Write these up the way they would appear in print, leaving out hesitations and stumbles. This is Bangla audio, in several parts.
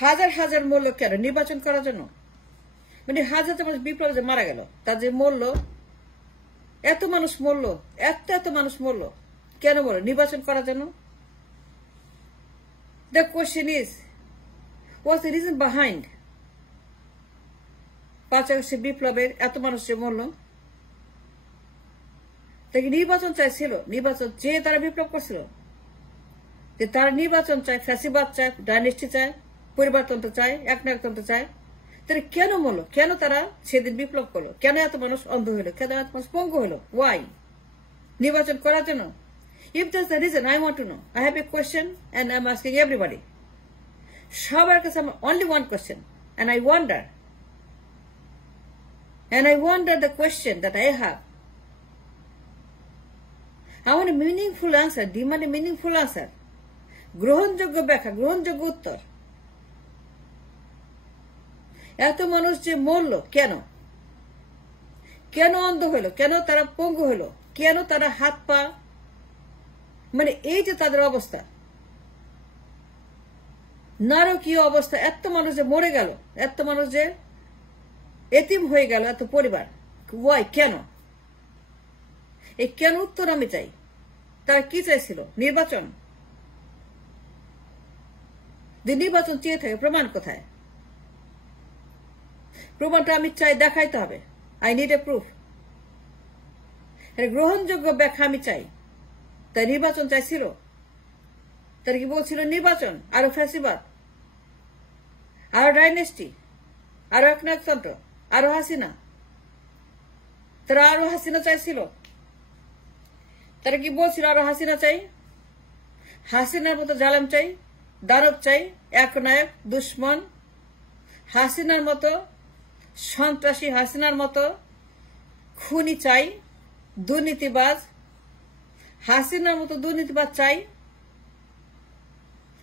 হাজার হাজার মূল্য কেন নির্বাচন করার জন্য মানে হাজার মানুষ বিপ্লবে যে মারা গেল তার যে মূল্য এত মানুষ মরল এত মানুষ মরল কেন বলো নির্বাচন করার জন্য The question is, what's the reason behind 5 আগস্টের বিপ্লবের এত মানুষ যে মরল তাকে নির্বাচন চাইছিল নির্বাচন যে তারা বিপ্লব করছিল যে তারা নির্বাচন চায় ফ্যাসিবাদ চায় ডাইনেস্টি চায় পরিবারতন্ত্র চায় একনায়কতন্ত্র চায় তারা কেন মরল কেন তারা সেদিন বিপ্লব করলো কেন এত মানুষ অন্ধ হলো কেন এত মানুষ পঙ্গু হলো ওয়াই নির্বাচন করার জন্য If that's the reason, I want to know. I have a question and I'm asking everybody. সবার কাছে আমার only one question. And I wonder the question that I have. I want a meaningful answer. Demand a meaningful answer. গ্রহণযোগ্য ব্যাখ্যা গ্রহণযোগ্য উত্তর এত মানুষ যে মরল কেন কেন অন্ধ হলো কেন তারা পঙ্গু হলো কেন তারা হাত পা মানে এই যে তাদের অবস্থা নারকীয় অবস্থা এত মানুষ যে মরে গেল এত মানুষ যে এতিম হয়ে গেল এত পরিবার ওয়াই কেন এই কেন উত্তর আমি চাই তারা কি চাইছিল নির্বাচন যে নির্বাচন চেয়ে থাকে প্রমাণ কোথায় প্রমাণটা আমি চাই দেখাইতে হবে আই নিড এ প্রুফ গ্রহণযোগ্য ব্যাখ্যা আমি চাই তাই নির্বাচন চাইছিল তারা কি বলছিল নির্বাচন আরো ফ্যাসিবাদ আরো ডাইনেস্টি আরো একনায়কতন্ত্র আরো হাসিনা তারা আরো হাসিনা চাইছিল তারা কি বলছিল আরো হাসিনা চাই হাসিনার মতো জালেম চাই দানব চাই একনায়ক দুশ্মন হাসিনার মতো সন্ত্রাসী হাসিনার মতো খুনি চাই দুর্নীতিবাজ হাসিনার মতো দুর্নীতিবাদ চাই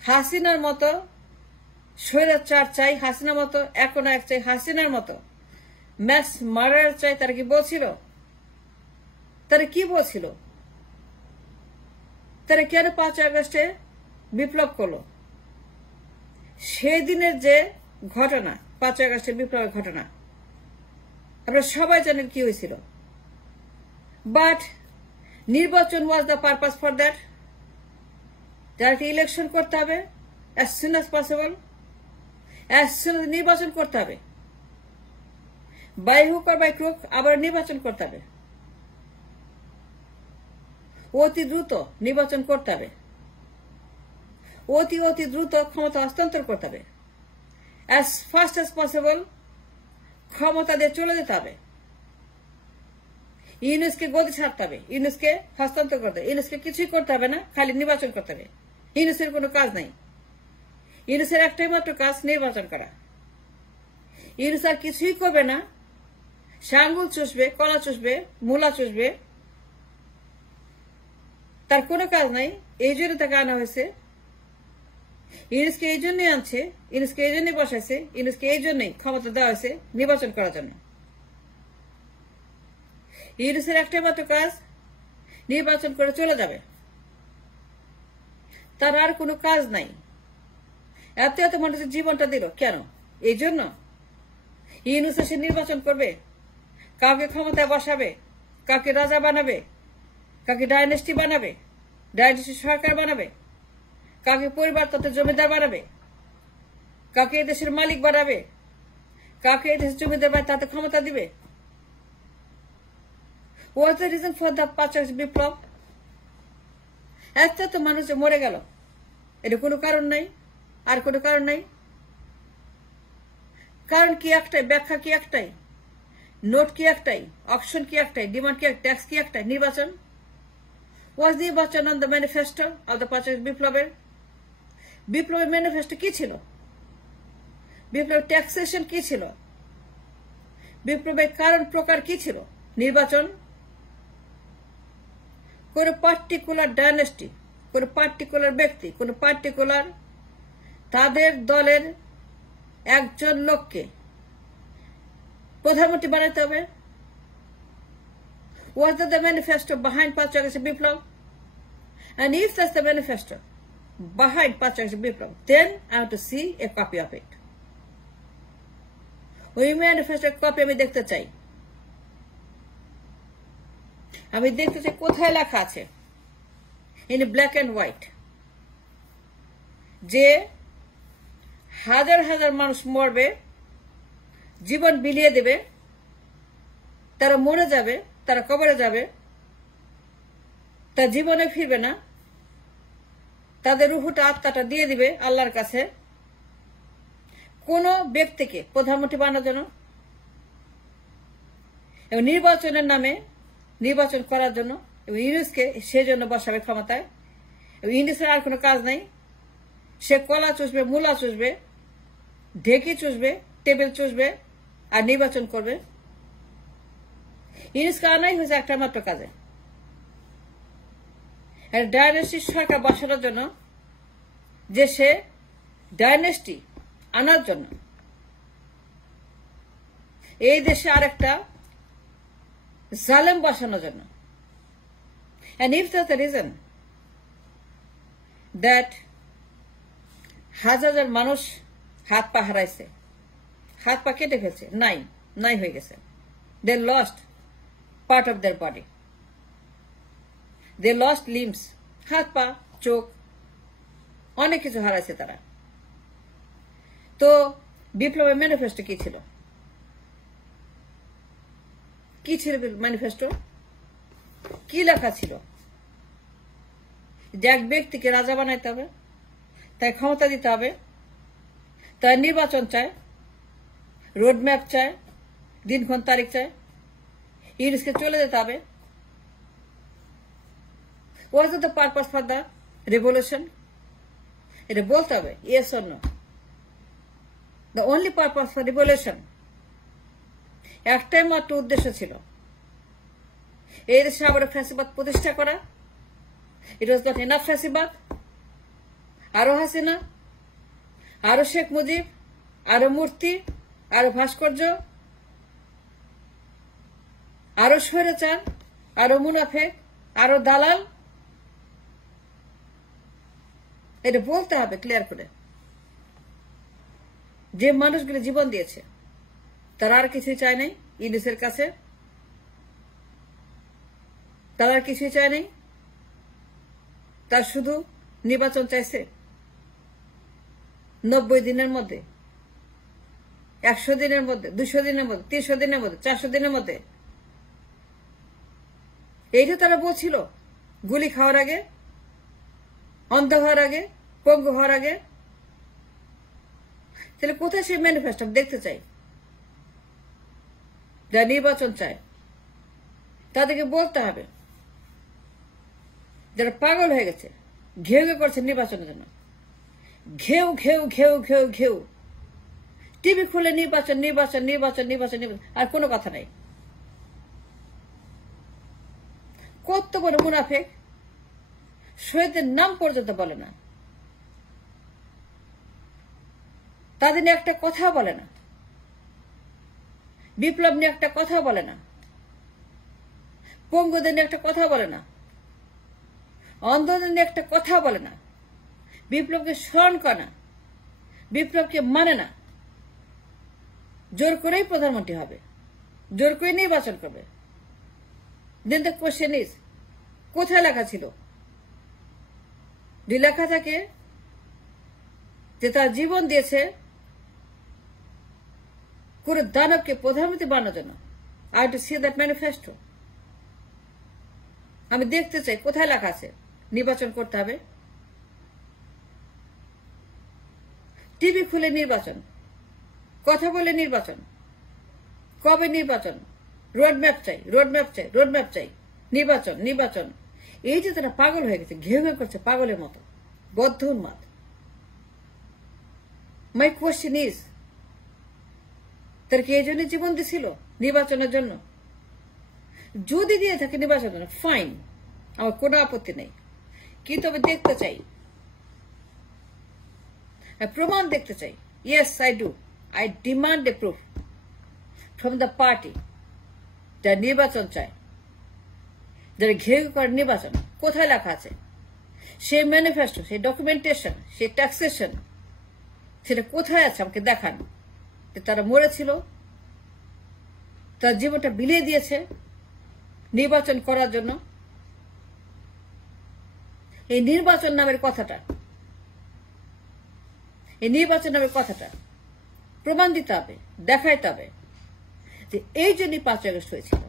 হাসিনার মতো স্বৈরাচার চাই হাসিনার মতো একনায়ক চাই হাসিনার মতো ম্যাস মার্ডার চাই তারা কি বলছিল তারা কি বলছিল তারা কেন 5 আগস্টে বিপ্লব করলো সেদিনের যে ঘটনা 5 আগস্টের বিপ্লবের ঘটনা আমরা সবাই জানেন কি হয়েছিল বাট নির্বাচন ওয়াজ দ্য পারপাস ফর দ্যাট যারা ইলেকশন করতে হবে as soon as possible as soon as নির্বাচন করতে হবে বাই হুক আর বাই ক্রুক আবার নির্বাচন করতে হবে অতি দ্রুত নির্বাচন করতে হবে অতি দ্রুত ক্ষমতা হস্তান্তর করতে হবে as fast as possible ক্ষমতা দিয়ে চলে যেতে হবে ইউনুসকে গদি ছাড়তে হবে ইউনুসকে হস্তান্তর করতে হবে ইউনুসকে কিছুই করতে হবে না খালি নির্বাচন করতে হবে ইউনুসের কোনো কাজ নাই ইউনুসের একটাই মাত্র কাজ নির্বাচন করা ইউনুস আর কিছুই করবে না সে আঙ্গুল চুষবে কলা চুষবে মূলা চুষবে তার কোনো কাজ নাই এই জন্য তাকে আনা হয়েছে ইউনুসকে এই জন্যই আনছে ইউনুসকে এই জন্যই বসাইছে ইউনুসকে এই জন্যই ক্ষমতা দেওয়া হয়েছে নির্বাচন করার জন্য ইউনুসের একটাই মাত্র কাজ নির্বাচন করে চলে যাবে তার আর কোনো কাজ নাই এত মানুষের জীবনটা দিল কেন এই জন্য ইউনুস এসে নির্বাচন করবে কাউকে ক্ষমতায় বসাবে কাউকে রাজা বানাবে কাউকে ডাইনেস্টি বানাবে ডাইনেস্টি সরকার বানাবে কাউকে পরিবারতন্ত্রের জমিদার বানাবে কাউকে এই দেশের মালিক বানাবে কাউকে এই দেশের জমিদার বানাবে তাতে ক্ষমতা দিবে What's the reason for the 5 August বিপ্লব এত মানুষ যে মরে গেল এটা কোনো কারণ নাই আর কোনো কারণ নাই কারণ কি একটাই ব্যাখ্যা কি একটাই নোট কি একটাই অপশন কি একটাই ডিমান্ড কি ট্যাক্স কি একটাই নির্বাচন ওয়াজ নির্বাচন on the manifesto of the 5 August বিপ্লবের ম্যানিফেস্টো কি ছিল বিপ্লবের ট্যাক্সেশন কি ছিল বিপ্লবের কারণ প্রকার কি ছিল নির্বাচন কোন পার্টিকুলার ডাইনেস্টি কোন পার্টিকুলার ব্যক্তি কোন পার্টিকুলার তাদের দলের একজন লোককে প্রধানমন্ত্রী বানাতে হবে was that the manifesto behind 5 August Biplab and if that's the manifesto behind 5 August Biplab, then I want to see a copy of it. ওই ম্যানিফেস্টোর কপি আমি দেখতে চাই। আমি দেখতে চাই কোথায় লেখা আছে ইন ব্ল্যাক অ্যান্ড হোয়াইট যে হাজার হাজার মানুষ মরবে, জীবন বিলিয়ে দেবে, তারা মরে যাবে, তারা কবরে যাবে, তার জীবনে ফিরবে না, তাদের রুহুটা আত্মাটা দিয়ে দিবে আল্লাহর কাছে কোন ব্যক্তিকে প্রধানমন্ত্রী বানানোর জন্য এবং নির্বাচনের নামে নির্বাচন করার জন্য এবং ইউনুসকে সেজন্য বসাবে ক্ষমতায়। এবং ইউনুসের আর কোনো কাজ নাই, সে কলা চুষবে, মূলা চুষবে, ঢেকি চুষবে, টেবিল চুষবে আর নির্বাচন করবে। ইউনুসকে আনাই হয়েছে একটা মাত্র কাজে, ডাইনেস্টি সরকার বসানোর জন্য, যে সে ডাইনেস্টি আনার জন্য এই দেশে আরেকটা জালেম বসানোর জন্য। And if that's the reason that হাজার মানুষ হাত পা হারাইছে, হাত পা কেটে ফেলছে, নাই হয়ে গেছে, they lost part of their body, they lost limbs, হাত পা, চোখ, অনেক কিছু হারাইছে তারা। তো বিপ্লবের ম্যানিফেস্টো কি ছিল? কি ছিল ম্যানিফেস্টো? কি লেখা ছিল? যে এক ব্যক্তিকে রাজা বানাইতে হবে, তাই ক্ষমতা দিতে হবে, তাই নির্বাচন চায়, রোডম্যাপ চায়, দিনক্ষণ তারিখ চায়, ইউনুসকে চলে যেতে হবে। Was the purpose for the revolution? এটা বলতে হবে, yes or no. The only purpose for revolution, একটাই মাত্র উদ্দেশ্য ছিল, এই দেশে আবার ফ্যাসিবাদ প্রতিষ্ঠা করা। ইট ওয়াজ নট এনাফ ফ্যাসিবাদ, আরো হাসিনা, আরো শেখ মুজিব, আরো মূর্তি, আরো ভাস্কর্য, আরো স্বৈরাচার, আরো মুনাফেক, আরো দালাল। এটা বলতে হবে ক্লিয়ার করে। যে মানুষগুলো জীবন দিয়েছে তারা আর কিছুই চায় নাই ইউনুসের কাছে, তারা আর কিছুই চায় নাই, তার শুধু নির্বাচন চাইছে 90 দিনের মধ্যে, 100 দিনের মধ্যে, 200 দিনের মধ্যে, 300 দিনের মধ্যে, 400 দিনের মধ্যে। এইটা তারা বলছিল গুলি খাওয়ার আগে, অন্ধ হওয়ার আগে, পঙ্গু হওয়ার আগে। তাহলে কোথায় সেই ম্যানিফেস্টো দেখতে চাই? যারা নির্বাচন চায় তাদেরকে বলতে হবে, যারা পাগল হয়ে গেছে, ঘেউ ঘেউ করছে নির্বাচনের জন্য, ঘেউ ঘেউ ঘেউ ঘেউ ঘেউ, টিভি খুলে নির্বাচন নির্বাচন নির্বাচন নির্বাচন নির্বাচন, আর কোনো কথা নাই। কত বড় মুনাফেক, শহীদের নাম পর্যন্ত বলে না, তাদের নিয়ে একটা কথা বলে না, বিপ্লব নিয়ে একটা কথা বলে না, পঙ্গুদের নিয়ে একটা কথা বলে না, অন্ধদের নিয়ে একটা কথা বলে না, বিপ্লবকে স্মরণ করে না, বিপ্লবকে মানে না। জোর করেই প্রধানমন্ত্রী হবে, জোর করে নির্বাচন করবে। দেন দ্য কোশ্চেন ইজ, কোথায় লেখা ছিল? যদি লেখা থাকে যে তার জীবন দিয়েছে কোন দানবকে প্রধানমন্ত্রী বানানোর জন্য, I to see that manifesto. আমি দেখতে চাই কোথায় লেখা আছে নির্বাচন করতে হবে। টিভি খুলে নির্বাচন, কথা বলে নির্বাচন, কবে নির্বাচন, রোডম্যাপ চাই, রোডম্যাপ চাই, রোডম্যাপ চাই, নির্বাচন নির্বাচন। এই যে তারা পাগল হয়ে গেছে, ঘেউ ঘেউ করছে পাগলের মতো, বদ্ধ উন্মাদ। মাই কোয়েশ্চেন ইজ, তার কি এই জন্য জীবন দিছিল নির্বাচনের জন্য? যদি দিয়ে থাকে নির্বাচনের জন্য, ফাইন, আমার কোনো আপত্তি নেই, কিন্তু আমি দেখতে চাই, প্রমাণ দেখতে চাই। Yes I do, I demand A proof from the party যারা নির্বাচন চায়, যারা ঘেউ করে নির্বাচন। কোথায় লেখা আছে? সেই ম্যানিফেস্টো, সেই ডকুমেন্টেশন, সেই ট্যাক্সেশন, সেটা কোথায় আছে আমাকে দেখান। তারা মরেছিল, তার জীবনটা বিলিয়ে দিয়েছে নির্বাচন করার জন্য। এই নির্বাচন নামের কথাটা, এই নির্বাচন নামের কথাটা প্রমাণ দিতে হবে, দেখাইতে হবে যে এই জন্যই 5ই আগস্ট হয়েছিল।